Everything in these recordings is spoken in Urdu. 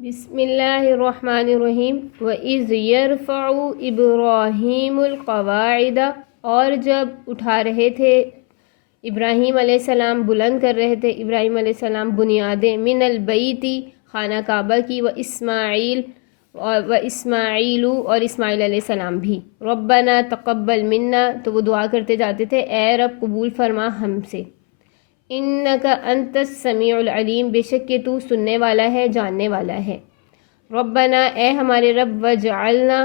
بسم اللہ الرحمن الرحیم وَإِذْ يَرْفَعُ إِبْرَاهِيمُ الْقَوَاعِدَ، اور جب اٹھا رہے تھے ابراہیم علیہ السلام، بلند کر رہے تھے ابراہیم علیہ السلام بنیادیں، من البیتی خانہ کعبہ کی، و اسماعیل اور اسماعیل علیہ السلام بھی، ربنا تقبل منا، تو وہ دعا کرتے جاتے تھے اے رب قبول فرما ہم سے، انک انت السمیع العلیم، بے شک کہ تو سننے والا ہے جاننے والا ہے، ربنا اے ہمارے رب، وجعلنا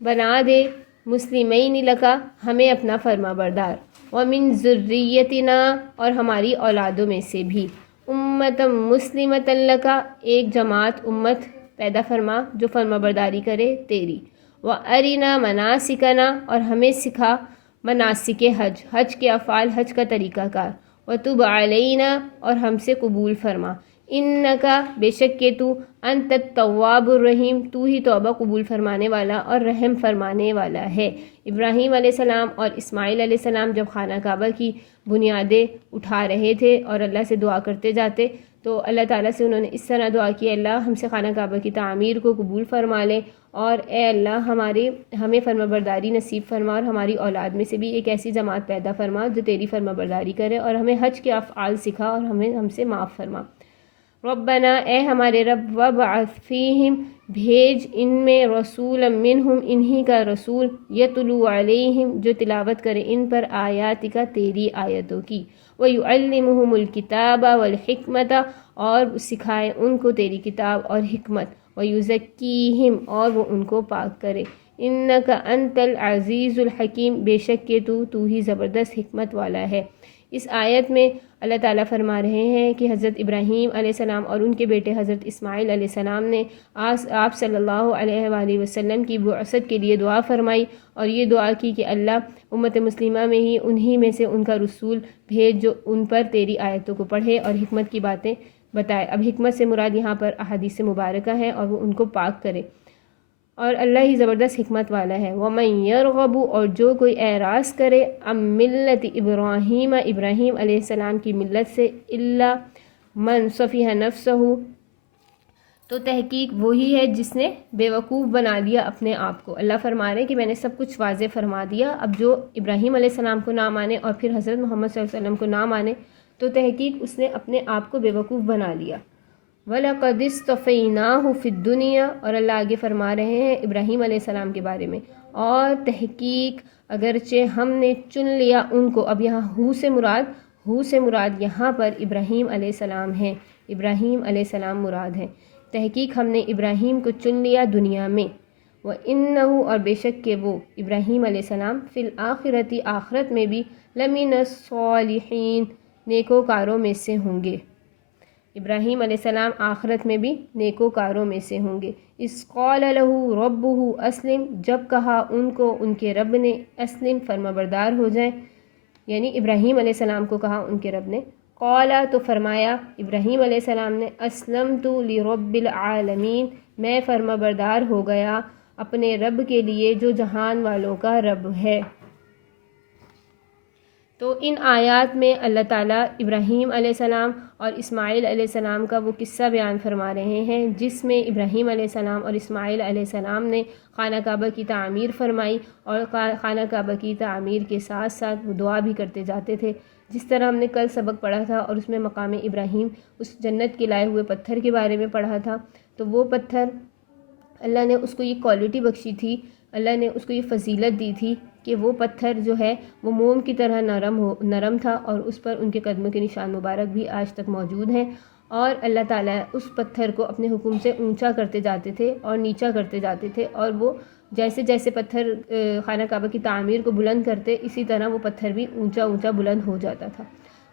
بنا دے، مسلمین لکا ہمیں اپنا فرما بردار، ومن ذریتنا اور ہماری اولادوں میں سے بھی، امتا مسلمتا لکا ایک جماعت امت پیدا فرما جو فرما برداری کرے تیری، وارنا مناسکنا اور ہمیں سکھا مناسک حج، حج کے افعال، حج کا طریقہ کار، وتب علینا اور ہم سے قبول فرما، انکا بے شک کہ تو، انت التواب الرحیم، تو ہی توبہ قبول فرمانے والا اور رحم فرمانے والا ہے۔ ابراہیم علیہ السلام اور اسماعیل علیہ السلام جب خانہ کعبہ کی بنیادیں اٹھا رہے تھے اور اللہ سے دعا کرتے جاتے تو اللہ تعالیٰ سے انہوں نے اس طرح دعا کی، اللہ ہم سے خانہ کعبہ کی تعمیر کو قبول فرما لے، اور اے اللہ ہمیں فرما برداری نصیب فرما، اور ہماری اولاد میں سے بھی ایک ایسی جماعت پیدا فرما جو تیری فرما برداری کرے، اور ہمیں حج کے افعال سکھا اور ہم سے معاف فرما، ربنا اے ہمارے رب، وابعث فیہم بھیج ان میں، رسولا منہم انہی کا رسول، یتلو علیہم جو تلاوت کرے ان پر، آیاتک تیری آیتوں کی، ویعلمہم الکتاب والحکمت اور سکھائے ان کو تیری کتاب اور حکمت، ویزکیہم اور وہ ان کو پاک کرے، انک انت العزیز الحکیم، بے شک کہ تو ہی زبردست حکمت والا ہے۔ اس آیت میں اللہ تعالیٰ فرما رہے ہیں کہ حضرت ابراہیم علیہ السلام اور ان کے بیٹے حضرت اسماعیل علیہ السلام نے آپ صلی اللہ علیہ وآلہ وسلم کی بعثت کے لیے دعا فرمائی، اور یہ دعا کی کہ اللہ امت مسلمہ میں ہی انہی میں سے ان کا رسول بھیج جو ان پر تیری آیتوں کو پڑھے اور حکمت کی باتیں بتائے۔ اب حکمت سے مراد یہاں پر احادیث مبارکہ ہے، اور وہ ان کو پاک کرے، اور اللہ ہی زبردست حکمت والا ہے۔ وَمَن يَرْغَبُ اور جو کوئی اعراض کرے، عن ملت ابراہیم ابراہیم علیہ السلام کی ملت سے، الا من صفیہ نفسہ تو تحقیق وہی ہے جس نے بے وقوف بنا لیا اپنے آپ کو۔ اللہ فرما رہے ہیں کہ میں نے سب کچھ واضح فرما دیا، اب جو ابراہیم علیہ السلام کو نہ مانے اور پھر حضرت محمد صلی اللہ علیہ وسلم کو نہ مانے تو تحقیق اس نے اپنے آپ کو بے وقوف بنا لیا۔ وَلَقَدِ اصْطَفَيْنَاهُ فِي الدُّنْيَا اور اللہ آگے فرما رہے ہیں ابراہیم علیہ السلام کے بارے میں، اور تحقیق اگرچہ ہم نے چن لیا ان کو، اب یہاں ہو سے مراد یہاں پر ابراہیم علیہ السلام ہیں، ابراہیم علیہ السلام مراد ہیں، تحقیق ہم نے ابراہیم کو چن لیا دنیا میں، وَإِنَّهُ اور بے شک کہ وہ ابراہیم علیہ السلام فی الآخرۃ آخرت میں بھی، لمن الصالحین نیکوکاروں میں سے ہوں گے، ابراہیم علیہ السلام آخرت میں بھی نیکوکاروں میں سے ہوں گے۔ اذ قال لہ ربہ اسلم جب کہا ان کو ان کے رب نے، اسلم فرما بردار ہو جائیں، یعنی ابراہیم علیہ السلام کو کہا ان کے رب نے، قال تو فرمایا ابراہیم علیہ السلام نے، اسلمت لرب العالمین میں فرما بردار ہو گیا اپنے رب کے لیے جو جہان والوں کا رب ہے۔ تو ان آیات میں اللہ تعالیٰ ابراہیم علیہ السلام اور اسماعیل علیہ السلام کا وہ قصہ بیان فرما رہے ہیں جس میں ابراہیم علیہ السلام اور اسماعیل علیہ السلام نے خانہ کعبہ کی تعمیر فرمائی، اور خانہ کعبہ کی تعمیر کے ساتھ ساتھ وہ دعا بھی کرتے جاتے تھے، جس طرح ہم نے کل سبق پڑھا تھا، اور اس میں مقام ابراہیم اس جنت کے لائے ہوئے پتھر کے بارے میں پڑھا تھا، تو وہ پتھر اللہ نے اس کو یہ کوالٹی بخشی تھی، اللہ نے اس کو یہ فضیلت دی تھی کہ وہ پتھر جو ہے وہ موم کی طرح نرم تھا، اور اس پر ان کے قدموں کے نشان مبارک بھی آج تک موجود ہیں، اور اللہ تعالیٰ اس پتھر کو اپنے حکم سے اونچا کرتے جاتے تھے اور نیچا کرتے جاتے تھے، اور وہ جیسے جیسے پتھر خانہ کعبہ کی تعمیر کو بلند کرتے اسی طرح وہ پتھر بھی اونچا اونچا بلند ہو جاتا تھا۔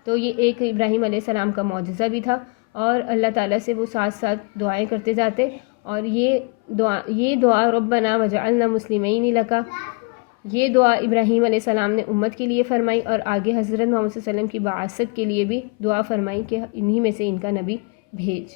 تو یہ ایک ابراہیم علیہ السلام کا معجزہ بھی تھا، اور اللہ تعالیٰ سے وہ ساتھ ساتھ دعائیں کرتے جاتے، اور یہ دعا ربنا وجعلنا مسلمین لکا، یہ دعا ابراہیم علیہ السلام نے امت کے لیے فرمائی، اور آگے حضرت محمد صلی اللہ علیہ وسلم کی بعثت کے لیے بھی دعا فرمائی کہ انہی میں سے ان کا نبی بھیج۔